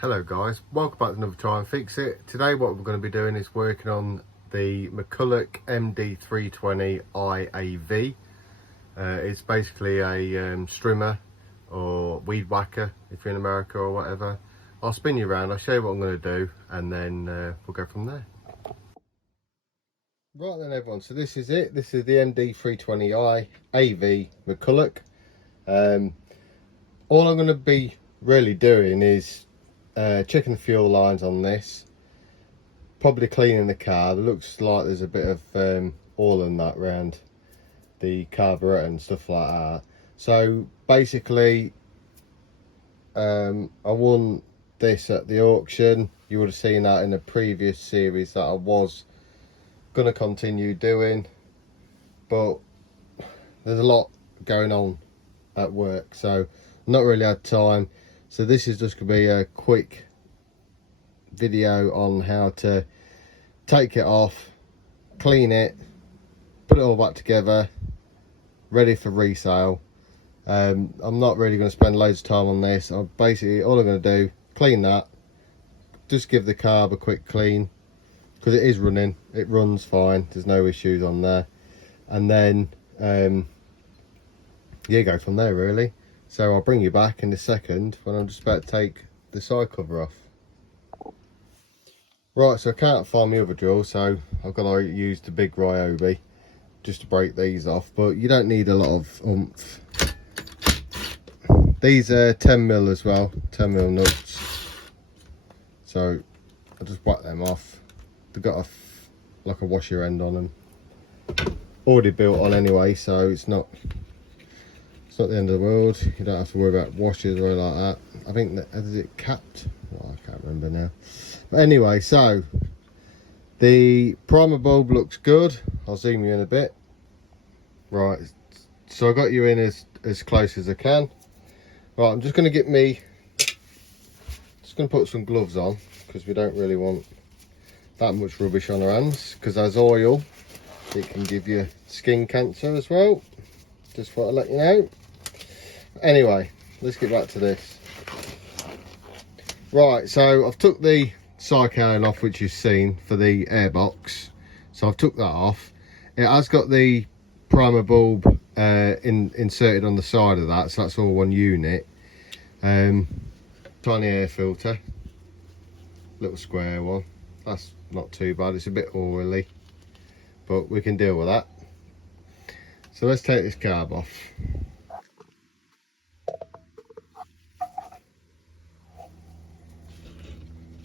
Hello guys, welcome back to another Try and Fix It. Today what we're going to be doing is working on the Mcculloch MD320 IAV. It's basically a strimmer or weed whacker if you're in America or whatever. I'll spin you around, I'll show you what I'm going to do, and then we'll go from there. Right then everyone, so this is it. This is the MD320i AV Mcculloch. All I'm going to be really doing is checking the fuel lines on this, probably cleaning the car. It looks like there's a bit of oil in that around the carburetor and stuff like that. So basically I won this at the auction. You would have seen that in the previous series that I was going to continue doing, but there's a lot going on at work, so not really had time. So this is just going to be a quick video on how to take it off, clean it, put it all back together, ready for resale. I'm not really going to spend loads of time on this. I'm basically, all I'm going to do, clean that, just give the carb a quick clean, because it is running, it runs fine, there's no issues on there, and then yeah, go from there really. So I'll bring you back in a second when I'm just about to take the side cover off. Right, so I can't find my other drill, so I've got to use the big Ryobi just to break these off, but you don't need a lot of oomph. These are 10mm as well, 10mm nuts. So I'll just whack them off. They've got like a washer end on them. Already built on anyway, so it's not the end of the world. You don't have to worry about washers or anything like that. I think that, is it capped? Well, I can't remember now. But anyway, so the primer bulb looks good. I'll zoom you in a bit. Right, so I got you in as close as I can. Right, I'm just going to get me, just going to put some gloves on, because we don't really want that much rubbish on our hands, because as oil, it can give you skin cancer as well. Just thought I'd let you know. Anyway, let's get back to this. Right, so I've took the side cowling off, which you've seen for the airbox. So I've took that off. It has got the primer bulb inserted on the side of that, so that's all one unit. Tiny air filter, little square one. That's not too bad. It's a bit oily, but we can deal with that. So let's take this carb off.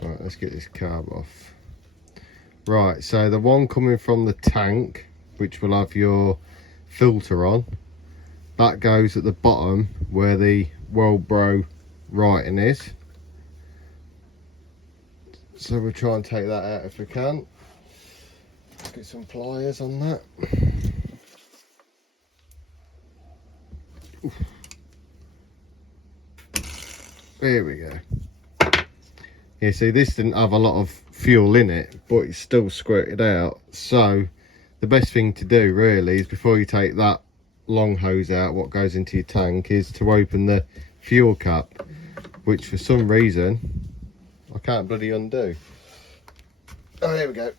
Right, let's get this carb off. Right, so the one coming from the tank, which will have your filter on, that goes at the bottom where the Worldbro writing is. So we'll try and take that out if we can. Let's get some pliers on that. Oof. There we go. Yeah, see, this didn't have a lot of fuel in it, but it's still squirted out. So the best thing to do really is, before you take that long hose out, what goes into your tank, is to open the fuel cap, which for some reason I can't bloody undo. Oh, there we go.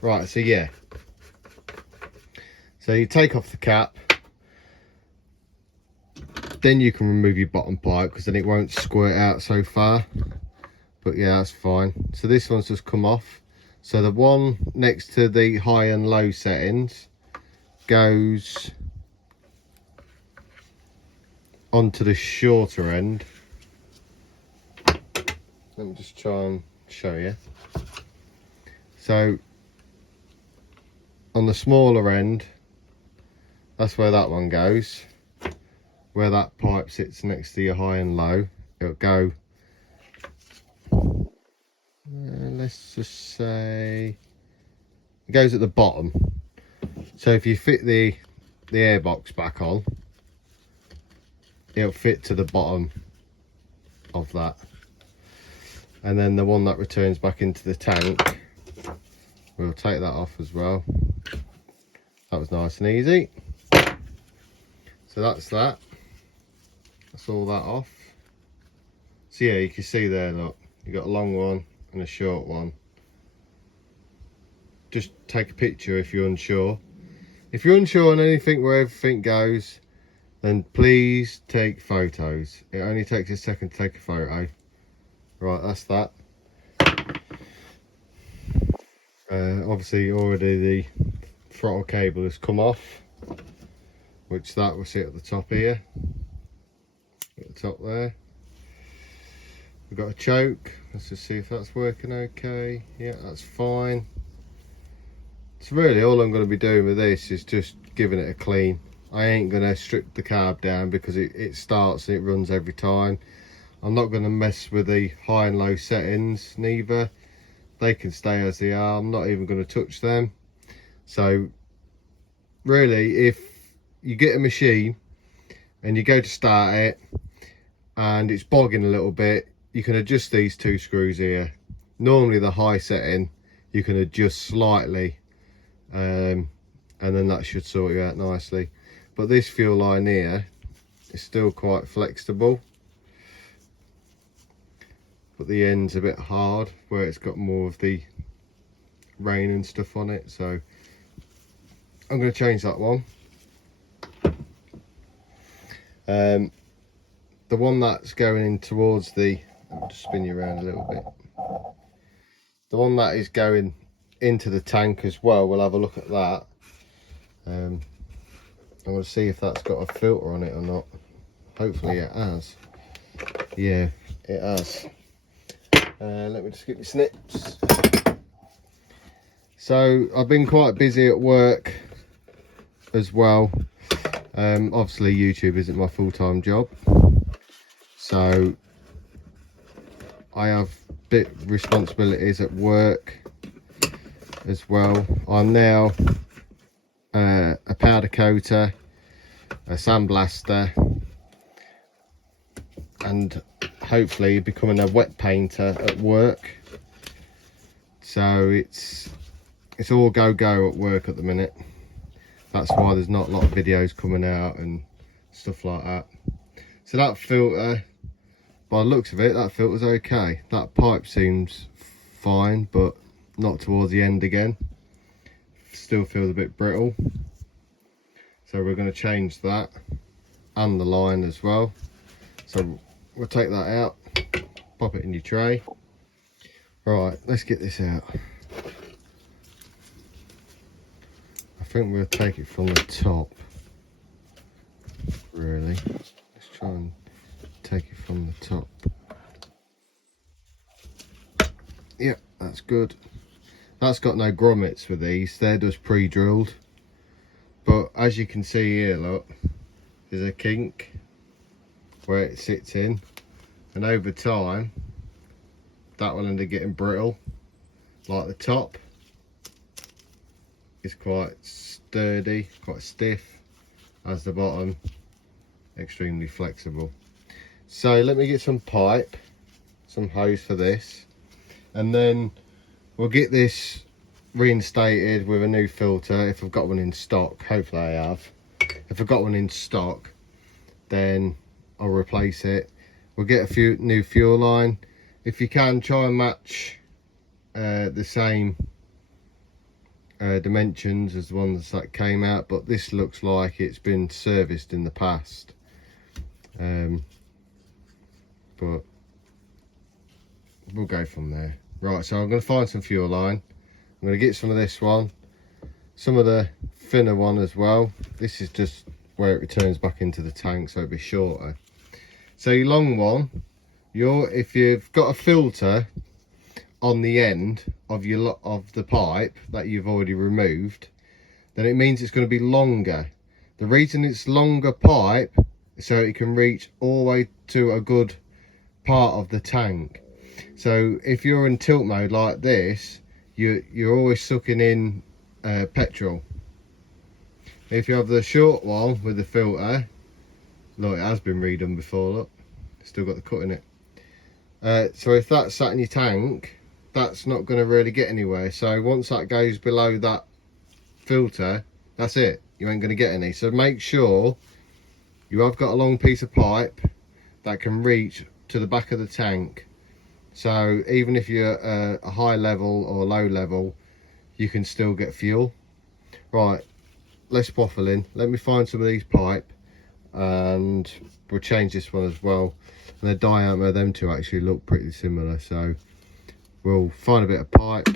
Right, so yeah, so you take off the cap, then you can remove your bottom pipe, because then it won't squirt out so far. But yeah, that's fine. So this one's just come off. So the one next to the high and low settings goes onto the shorter end. Let me just try and show you. So on the smaller end, that's where that one goes. Where that pipe sits next to your high and low, it'll go, let's just say it goes at the bottom. So if you fit the airbox back on, it'll fit to the bottom of that. And then the one that returns back into the tank, we'll take that off as well. That was nice and easy. So that's that. That's all that off. So yeah, you can see there, look, you got a long one and a short one. Just take a picture if you're unsure. If you're unsure on anything where everything goes, then please take photos. It only takes a second to take a photo. Right, that's that. Obviously already the throttle cable has come off, which that will sit at the top here, at the top there. We've got a choke. Let's just see if that's working okay. Yeah, that's fine. So really all I'm going to be doing with this is just giving it a clean. I ain't going to strip the carb down because it starts and it runs every time. I'm not going to mess with the high and low settings neither. They can stay as they are. I'm not even going to touch them. So really, if you get a machine and you go to start it and it's bogging a little bit, you can adjust these two screws here. Normally the high setting you can adjust slightly, and then that should sort you out nicely. But this fuel line here is still quite flexible, but the end's a bit hard where it's got more of the rain and stuff on it. So I'm going to change that one. The one that's going in towards the, I'll just spin you around a little bit. The one that is going into the tank as well, we'll have a look at that. I'm going to see if that's got a filter on it or not. Hopefully it has. Yeah, it has. Let me just get my snips. So I've been quite busy at work as well. Obviously YouTube isn't my full-time job, so I have bit responsibilities at work as well. I'm now a powder coater, a sandblaster, and hopefully becoming a wet painter at work. So it's all go at work at the minute. That's why there's not a lot of videos coming out and stuff like that. So that filter, by the looks of it, that filter's okay. That pipe seems fine, but not towards the end again. Still feels a bit brittle. So we're going to change that and the line as well. So we'll take that out, pop it in your tray. Right, let's get this out. I think we'll take it from the top, really. Let's try and take it from the top. Yeah, that's good. That's got no grommets with these, they're just pre-drilled. But as you can see here, look, there's a kink where it sits in, and over time that will end up getting brittle. Like the top is quite sturdy, quite stiff, as the bottom extremely flexible. So let me get some pipe, some hose for this, and then we'll get this reinstated with a new filter if I've got one in stock. Hopefully I have. If I've got one in stock, then I'll replace it. We'll get a new fuel line. If you can, try and match the same dimensions as the ones that came out, but this looks like it's been serviced in the past. But we'll go from there. Right, so I'm going to find some fuel line. I'm going to get some of this one, some of the thinner one as well. This is just where it returns back into the tank, so it'll be shorter. So your long one, if you've got a filter on the end of the pipe that you've already removed, then it means it's going to be longer. The reason it's longer pipe is so it can reach all the way to a good part of the tank. So if you're in tilt mode like this, you're always sucking in petrol. If you have the short one with the filter, look, it has been redone before, look, still got the cut in it. So if that's sat in your tank, that's not going to really get anywhere. So once that goes below that filter, that's it, you ain't going to get any. So make sure you have got a long piece of pipe that can reach to the back of the tank. So even if you're a high level or low level, you can still get fuel. Right, let's waffle in. Let me find some of these pipe and we'll change this one as well. And the diameter of them two actually look pretty similar. So we'll find a bit of pipe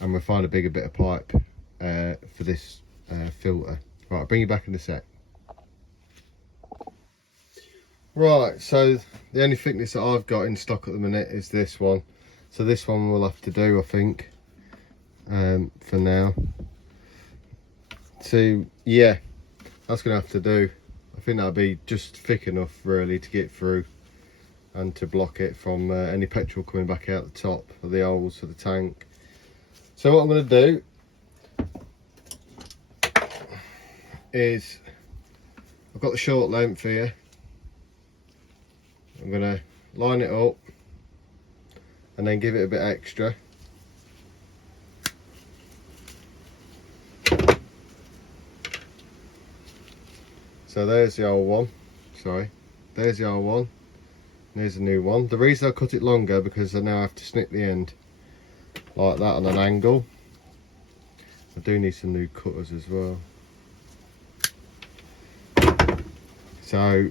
and we'll find a bigger bit of pipe for this filter. Right, I'll bring you back in a sec. Right, so the only thickness that I've got in stock at the minute is this one. So this one we'll have to do, I think, for now. So yeah, that's gonna have to do. I think that'll be just thick enough really to get through and to block it from any petrol coming back out the top of the holes for the tank. So what I'm gonna do is, I've got the short length here. I'm going to line it up and then give it a bit extra. So there's the old one, sorry, there's the old one, there's the new one. The reason I cut it longer because I now have to snip the end like that on an angle. I do need some new cutters as well. So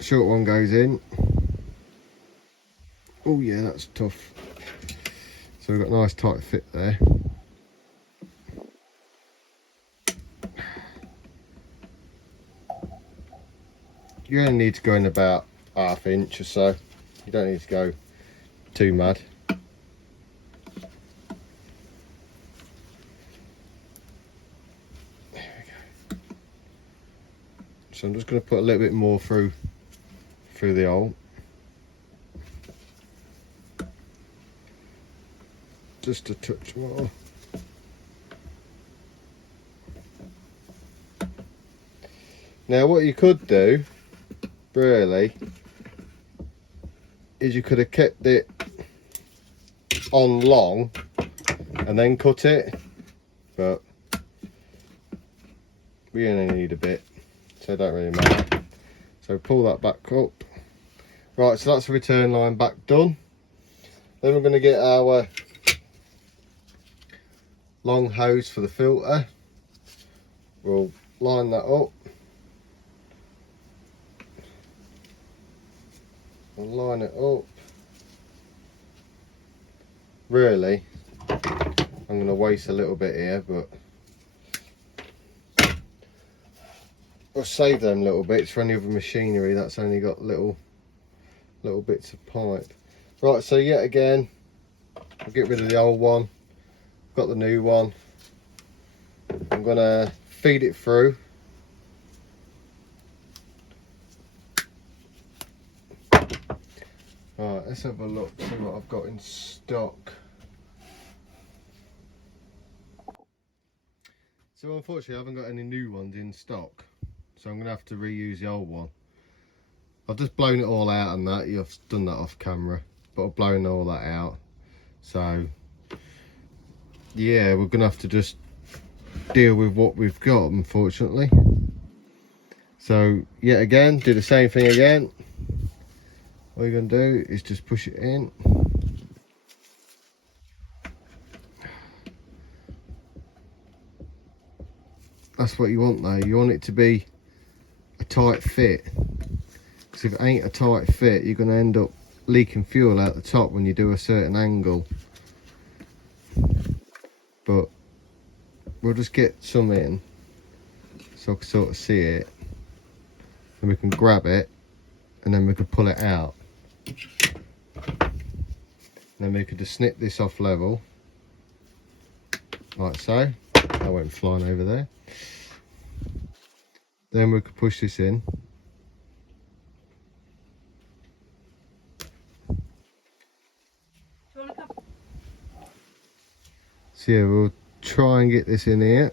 short one goes in. Oh yeah, that's tough. So we've got a nice tight fit there. You only need to go in about ½ inch or so. You don't need to go too mad. There we go. So I'm just going to put a little bit more through the hole. Just a touch more. Now what you could do really is you could have kept it on long and then cut it, but we only need a bit, so it don't really matter. So pull that back up. Right, so that's the return line back done. Then we're going to get our long hose for the filter. We'll line that up. We'll line it up. Really, I'm going to waste a little bit here, but I'll save them little bits for any other machinery that's only got little bits of pipe. Right, so yet again, I'll get rid of the old one. Got the new one. I'm going to feed it through. Right, let's have a look, see what I've got in stock. So unfortunately I haven't got any new ones in stock, so I'm going to have to reuse the old one. I've just blown it all out and that, you've done that off camera, but I've blown all that out. So yeah, we're going to have to just deal with what we've got, unfortunately. So yet again, do the same thing again. All you're going to do is just push it in. That's what you want though, you want it to be a tight fit. Because if it ain't a tight fit, you're going to end up leaking fuel out the top when you do a certain angle. But we'll just get some in so I can sort of see it. And we can grab it and then we can pull it out. Then we could just snip this off level, like so. That went flying over there. Then we could push this in. So yeah, we'll try and get this in here,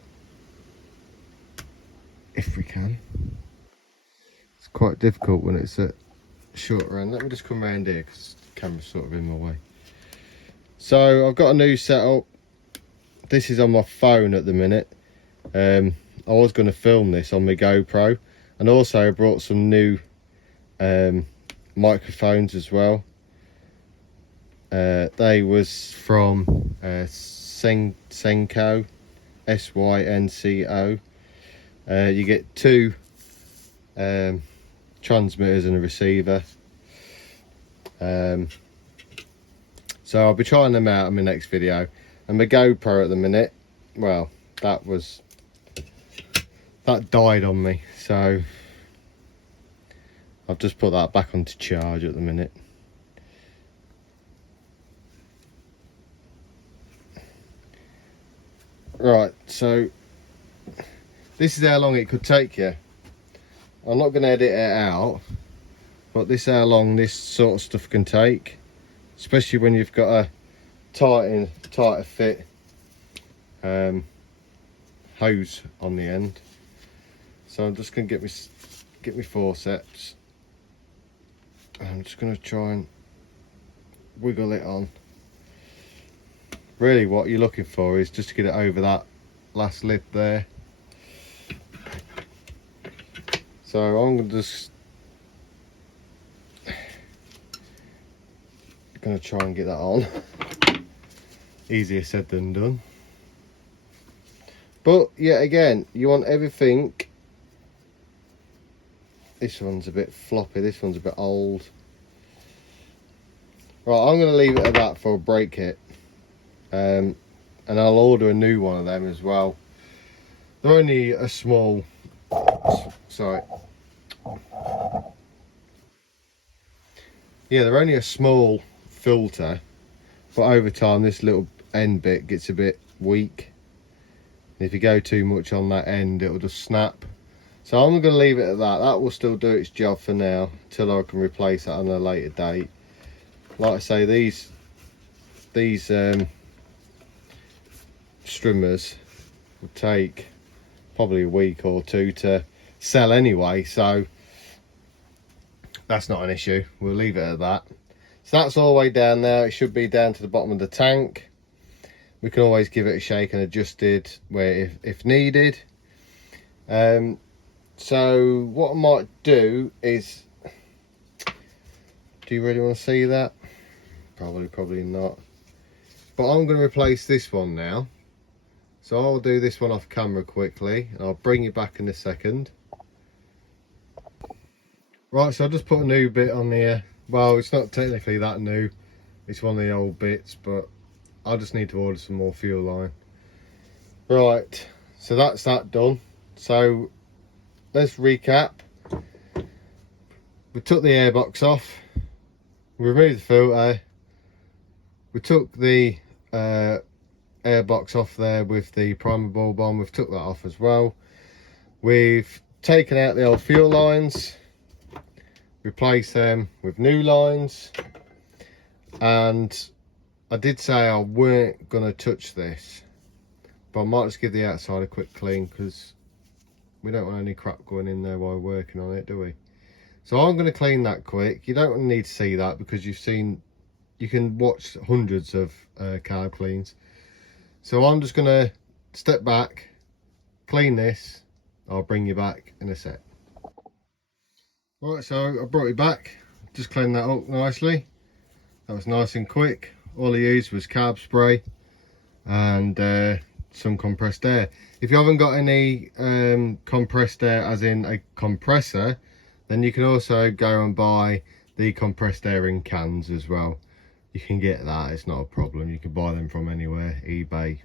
if we can. It's quite difficult when it's at shorter end. Let me just come around here because the camera's sort of in my way. So I've got a new setup. This is on my phone at the minute. I was going to film this on my GoPro, and also I brought some new microphones as well. They was from Synco, SYNCO. You get two transmitters and a receiver. So I'll be trying them out in my next video. And my GoPro at the minute, well, that died on me, so I've just put that back onto charge at the minute. Right, so this is how long it could take you. I'm not going to edit it out, but this is how long this sort of stuff can take, especially when you've got a tighter fit hose on the end. So I'm just going to get me forceps. I'm just going to try and wiggle it on. Really what you're looking for is just to get it over that last lip there. So I'm going to try and get that on. Easier said than done. But yet again, you want everything. This one's a bit floppy, this one's a bit old. Right, I'm going to leave it at that for a brake kit. And I'll order a new one of them as well. They're only a small, sorry. Yeah, they're only a small filter, but over time this little end bit gets a bit weak. And if you go too much on that end, it'll just snap. So I'm going to leave it at that. That will still do its job for now, till I can replace that on a later date. Like I say, these strimmers will take probably a week or two to sell anyway, so that's not an issue. We'll leave it at that. So that's all the way down there. It should be down to the bottom of the tank. We can always give it a shake and adjust it where if needed. So what I might do is, do you really want to see that? Probably not. But I'm going to replace this one now. So I'll do this one off camera quickly and I'll bring you back in a second. Right, so I just put a new bit on here. Well, it's not technically that new. It's one of the old bits, but I just need to order some more fuel line. Right, so that's that done. So let's recap. We took the airbox off. We removed the filter. We took the airbox off there with the primer bulb on. We've took that off as well. We've taken out the old fuel lines, replaced them with new lines, and I did say I weren't going to touch this, but I might just give the outside a quick clean because we don't want any crap going in there while we're working on it, do we? So I'm going to clean that quick. You don't need to see that because you can watch hundreds of carb cleans. So I'm just going to step back, clean this. I'll bring you back in a sec. Right, so I brought it back, just cleaned that up nicely. That was nice and quick. All I used was carb spray and some compressed air. If you haven't got any compressed air, as in a compressor, then you can also go and buy the compressed air in cans as well. You can get that, it's not a problem. You can buy them from anywhere, eBay,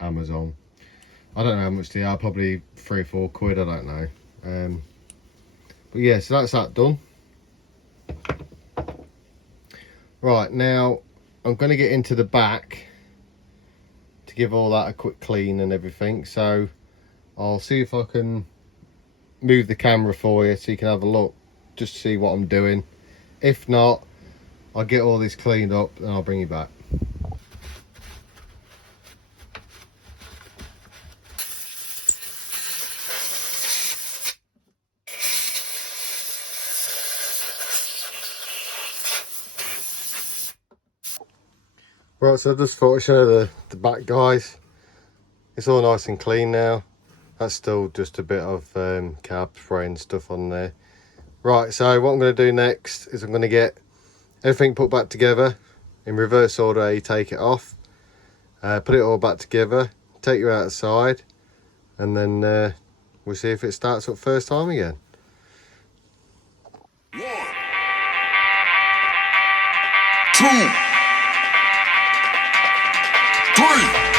Amazon. I don't know how much they are, probably 3 or 4 quid, I don't know. But yeah, so that's that done. Right, now I'm going to get into the back to give all that a quick clean and everything. So I'll see if I can move the camera for you so you can have a look, just to see what I'm doing. If not, I'll get all this cleaned up and I'll bring you back. Right, so I just thought I'd show you the back, guys. It's all nice and clean now. That's still just a bit of carb spray and stuff on there. Right, so what I'm going to do next is I'm going to get everything put back together in reverse order. How you take it off, put it all back together, take you outside, and then we'll see if it starts up first time again. 1, 2, 3.